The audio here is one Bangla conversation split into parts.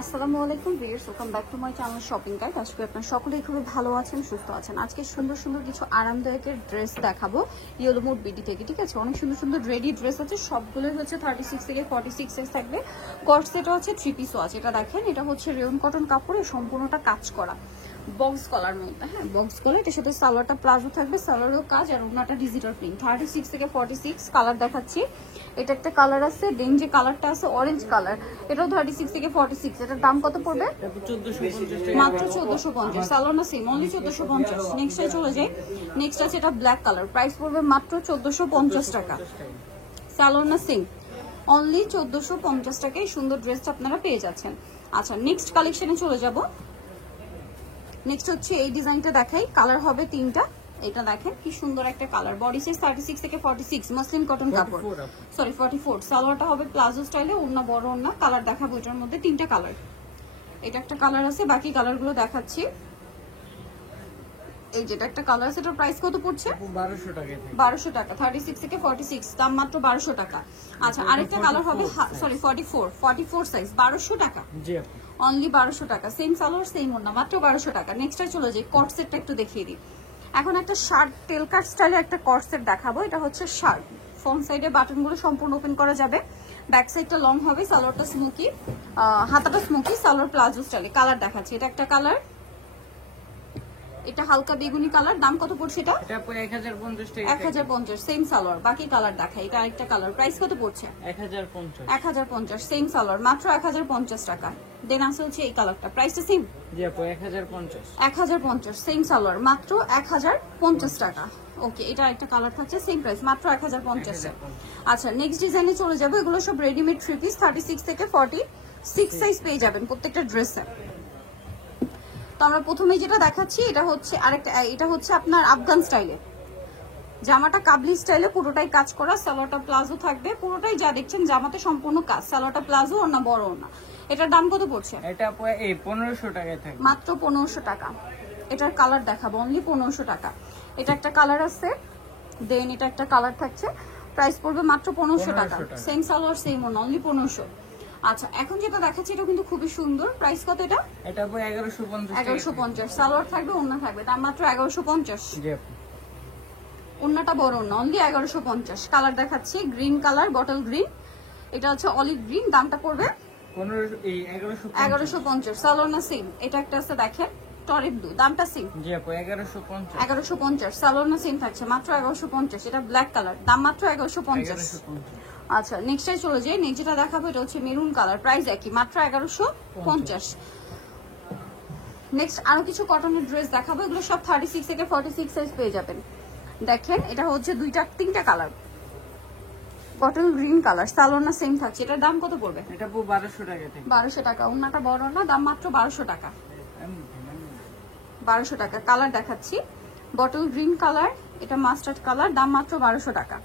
আসসালামু আলাইকুম viewers, welcome back to my channel shopping guide. আজকে আপনারা সকলেই খুবই ভালো আছেন, সুস্থ আছেন। আজকে সুন্দর সুন্দর কিছু আরামদায়কের ড্রেস দেখাবো ইয়েলো মুড বিডি থেকে। ঠিক আছে, অনেক সুন্দর সুন্দর রেডি ড্রেস আছে, সবগুলোই হচ্ছে 36 থেকে 46 সাইজ থাকবে। কট সেটও আছে, 3 পিসও আছে। এটা দেখেন, এটা হচ্ছে রেয়ন কটন কাপড়ে সম্পূর্ণটা কাজ করা, বক্স কলার মধ্যে। হ্যাঁ, বক্স কলার। এটার সাথে সালোয়ারটা প্লাজো থাকবে, সালোয়ারও কাজ, আর ওনাটা ডিজিটাল প্রিন্ট। 36 থেকে 46 কালার দেখাচ্ছি। এটা একটা কালার আছে, দেন যে কালারটা আছে অরেঞ্জ কালার, এটাও 36 থেকে 46। এটার দাম কত পড়বে? মাত্র 1450। সালোনা সেম, অনলি 1450। নেক্সটে চলে যাই। নেক্সট আছে এটা ব্ল্যাক কালার, প্রাইস পড়বে মাত্র 1450 টাকা। সালোনা সেম, অনলি 1450 টাকায় সুন্দর ড্রেসটা আপনারা পেয়ে যাচ্ছেন। আচ্ছা, নেক্সট কালেকশনে চলে যাব। নেক্সট হচ্ছে এই ডিজাইনটা দেখাই, কালার হবে 3টা। এটা দেখেন কি সুন্দর একটা কালার, বডি সাইজ 36 থেকে 46, মাসলিন কটন কাপড়, সরি 44। সালোয়ারটা হবে প্লাজো স্টাইলে, ওন্না বড় ওন্না। কালার দেখাবো, এটার মধ্যে 3টা কালার। এটা একটা কালার আছে, বাকি কালারগুলো দেখাচ্ছি। এই যেটা একটা কালার আছে, এটার প্রাইস কত পড়ছে? 1200 টাকা। 1200 টাকা, 36 থেকে 46, দাম মাত্র 1200 টাকা। আচ্ছা, আরেকটা কালার হবে, সরি 44 সাইজ, 1200 টাকা। জি, অনলি 1200 টাকা। সেম সালোয়ার সেম ওন্না, মাত্র 1200 টাকা। নেক্সটটা চলে যাই, কট সেটটা একটু দেখিয়ে দিই। এখন একটা শার্ট টেল কাট স্টাইলে একটা কট সেট দেখাবো। এটা হচ্ছে শার্ট, ফ্রন্ট সাইডে বাটনগুলো সম্পূর্ণ ওপেন করা যাবে, ব্যাক সাইডটা লং হবে, সালোয়ারটা স্মোকি, হাতাটা স্মোকি, সালোয়ার প্লাজো স্টাইলে। কালার দেখাচ্ছি, এটা একটা কালার, এটা হালকা বেগুনি কালার। দাম কত পড়ছে এটা? এটা 1050 টাকা। 1050, সেম সালোয়ার। বাকি কালার দেখাই, এটা আরেকটা কালার, প্রাইস কত পড়ছে? 1050। 1050, সেম সালোয়ার, মাত্র 1050 টাকা। দেন আসে হচ্ছে এই কালারটা, প্রাইসটা সেম। জি আপু, 1050। 1050, সেম সালোয়ার, মাত্র 1050 টাকা। ওকে, এটা একটা কালার থাকছে, সেম প্রাইস, মাত্র 1050। আচ্ছা, নেক্সট ডিজাইনে চলে যাবো। এগুলো সব রেডিমেড 3 পিস, 36 থেকে 46 সাইজ পেয়ে যাবেন প্রত্যেকটা ড্রেসে। তো আমরা প্রথমেই যেটা দেখাচ্ছি, এটা হচ্ছে আরেকটা, এটা হচ্ছে আপনার আফগান স্টাইলে। জামাটা কাবলি স্টাইলে, পুরোটাই কাজ করা, সালোয়ারটা প্লাজো থাকবে, পুরোটাই যা দেখছেন জামাতে সম্পূর্ণ কাজ, সালোয়ারটা প্লাজো আর না বড় না। এটার দাম কত পড়ছে? এটা আপু এই 1500 টাকায় থাকবে, মাত্র 1500 টাকা। এটার কালার দেখাবো, অনলি 1500 টাকা। এটা একটা কালার আছে, দেন এটা একটা কালার থাকছে, প্রাইস পড়বে মাত্র 1500 টাকা। Same salwar same own, only 1500। আচ্ছা, এখন যেটা দেখাচ্ছি এটা কিন্তু খুবই সুন্দর, প্রাইস কত এটা? এটা আপু 1150। 1150, সালোয়ার থাকবে, ওন্না থাকবে, দাম মাত্র 1150। জি আপু, ওন্নাটা বড় ওন্না, অনলি 1150। কালার দেখাচ্ছি, গ্রিন কালার, বটল গ্রিন, এটা হচ্ছে অলিভ গ্রিন। দামটা পড়বে 1150। সালোয়ার না সেম, এটা একটা আছে দেখেন টরিড ব্লু, দামটা সেম। জি আপু, 1150। 1150, সালোয়ার না সেম থাকছে, মাত্র 1150। এটা ব্ল্যাক কালার, দাম মাত্র 1150। আচ্ছা, নেক্সটে চলে যাই। নেক্সট যেটা দেখাবো এটা হচ্ছে মেরুন কালার, প্রাইস একই, মাত্র 1150। নেক্সট আরো কিছু কটনের ড্রেস দেখাবো, এগুলো সব 36 থেকে 46 সাইজ পেয়ে যাবেন। দেখেন, এটা হচ্ছে 3টা colour, bottle green colour, salwar না সেম থাকছে। এটার দাম কত পড়বে? এটা আপু 1200 টাকা থেকে। 1200 টাকা। ওন্নাটা বড় না, দাম মাত্র 1200 টাকা। 1200 টাকা। কালার দেখাচ্ছি, বটল গ্রিন কালার, এটা মাস্টার্ড কালার, দাম মাত্র 1200 টাকা।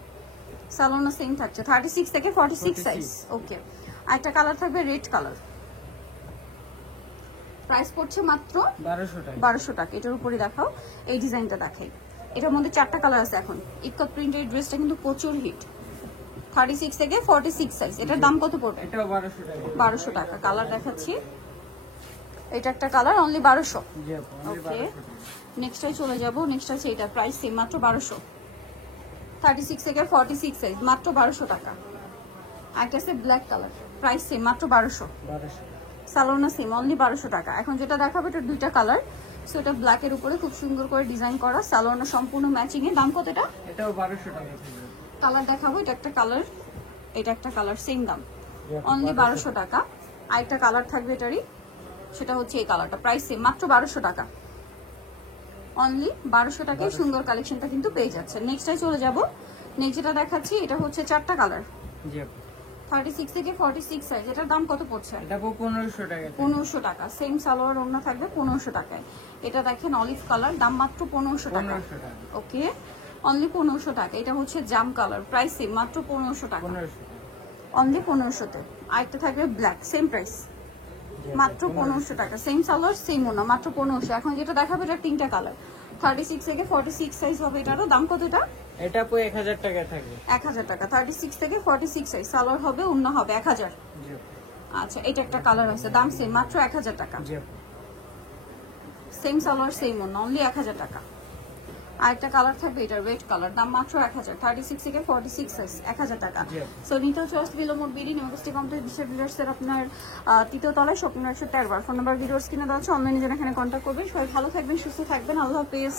সালোনা সেম থাকছে, 36 থেকে 46 সাইজ। ওকে, আরেকটা কালার থাকবে রেড কালার, প্রাইস পড়ছে মাত্র 1200 টাকা। 1200 টাকা। এটার উপরে দেখাও, এই ডিজাইনটা দেখাই। এটার মধ্যে 4টা কালার আছে। এখন ইকত প্রিন্টের ড্রেসটা কিন্তু প্রচুর হিট, 36 থেকে 46 সাইজ। এটার দাম কত পড়বে? এটাও 1200 টাকা। 1200 টাকা। কালার দেখাচ্ছি, এটা একটা কালার, অনলি 1200। জি আপু, ওকে, নেক্সটে চলে যাব। নেক্সট আছে এটা, প্রাইস সেম, মাত্র 1200। 36 থেকে 46 সাইজ, মাত্র 1200 টাকা। একটা আছে ব্ল্যাক কালার, প্রাইস সেম, মাত্র 1200। 1200। সালোনা সেম, অনলি 1200 টাকা। এখন যেটা দেখাবো এটা 2টা কালার, সো এটা ব্ল্যাকের উপরে খুব সুন্দর করে ডিজাইন করা, সালোনা সম্পূর্ণ ম্যাচিং এ। দাম কত এটা? এটাও 1200 টাকা থেকে। কালার দেখাবো, এটা একটা কালার, এটা একটা কালার, সেম দাম, অনলি 1200 টাকা। আরেকটা কালার থাকবে এটারই, সেটা হচ্ছে এই কালারটা, প্রাইস সেম, মাত্র 1200 টাকা। অনলি 1200 টাকায় সুন্দর কালেকশনটা কিন্তু পেয়ে যাচ্ছে। নেক্সটে চলে যাব। নেক্সট যেটা দেখাচ্ছি এটা হচ্ছে 4টা কালার, জি আপু, 36 থেকে 46 সাইজ। এটার দাম কত পড়ছে? এটা আপু 1500 টাকা। 1500 টাকা। সেম সালোয়ার ওড়না থাকবে 1500 টাকায়। এটা দেখেন অলিভ কালার, দাম মাত্র 1500 টাকা। 1500 টাকা। ওকে, অনলি 1500 টাকা। এটা হচ্ছে জাম কালার, প্রাইস সেম, মাত্র 1500 টাকা। 1500। অনলি 1500 তে। আরেকটা থাকবে ব্ল্যাক, সেম প্রাইস, মাত্র 1500 টাকা। সেম সালোয়ার সেম ওড়না, মাত্র 1500। এখন যেটা দেখাবো এটা 3টা কালার, 36 থেকে 46 সাইজ হবে। এটারও দাম কত? এটা এটা আপু 1000 টাকা থাকবে। 1000 টাকা। 36 থেকে 46 সাইজ, সালোয়ার হবে, ওড়না হবে 1000। জি। আচ্ছা এটা একটা কালার আছে, দাম সেম, মাত্র 1000 টাকা। জি আপু। সেম সালোয়ার সেম ওন্না, অনলি 1000 টাকা। আরেকটা কালার থাকবে, এটা রেড কালার, দাম মাত্র 1000, 36 থেকে 46 সাইজ, 1000 টাকা। সো নিটো চয়েস বিলোমোড বিডি নিউজটি কমপ্লিট বিশ্বের ভিডিওসের আপনার তৃতীয় তলায় শপিং 113 ফোন নাম্বার ভিডিওস কিনে দেওয়া আছে, অনলাইনে যেন এখানে কন্ট্যাক্ট করবেন। সবাই ভালো থাকবেন, সুস্থ থাকবেন, আল্লাহ হাফেজ।